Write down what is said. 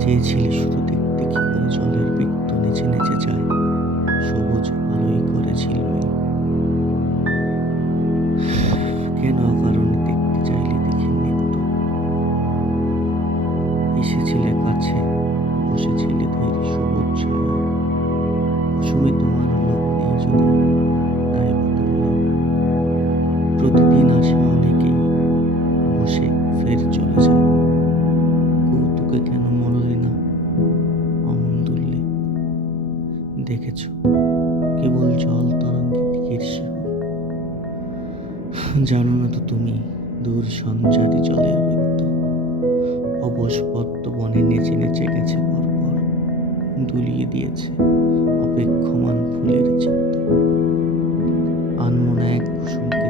চেয়েছিলে শুধু দেখতে কি করে জলের বৃত্ত নেচে নেচে যায়, সবুজ আলোয় করে ঝিলমিল। কেন অকারণে দেখতে চাইলে দেখি মৃত্যু? এসেছিলে কাছে, বসেছিলে ধীর সবুজ ছায়ায়। কুসুমে তোমার লোক নেই যদি, তাই বদল। প্রতিদিন আসে অনেকেই, বসে ফের চলে যায়। কৌতুকে কেন মরলি না অমন দুললে? দেখেছ কেবল জল তরঙ্গে দিকের শিহর। জানো না তো তুমি, দূর সঞ্চারী জলের বৃত্ত অবশ পদ্ম বনে নেচে নেচে গেছে পরপর, দুলিয়ে দিয়েছে অপেক্ষমান ফুলের চিত্ত। আনমনা এক কুসুমকে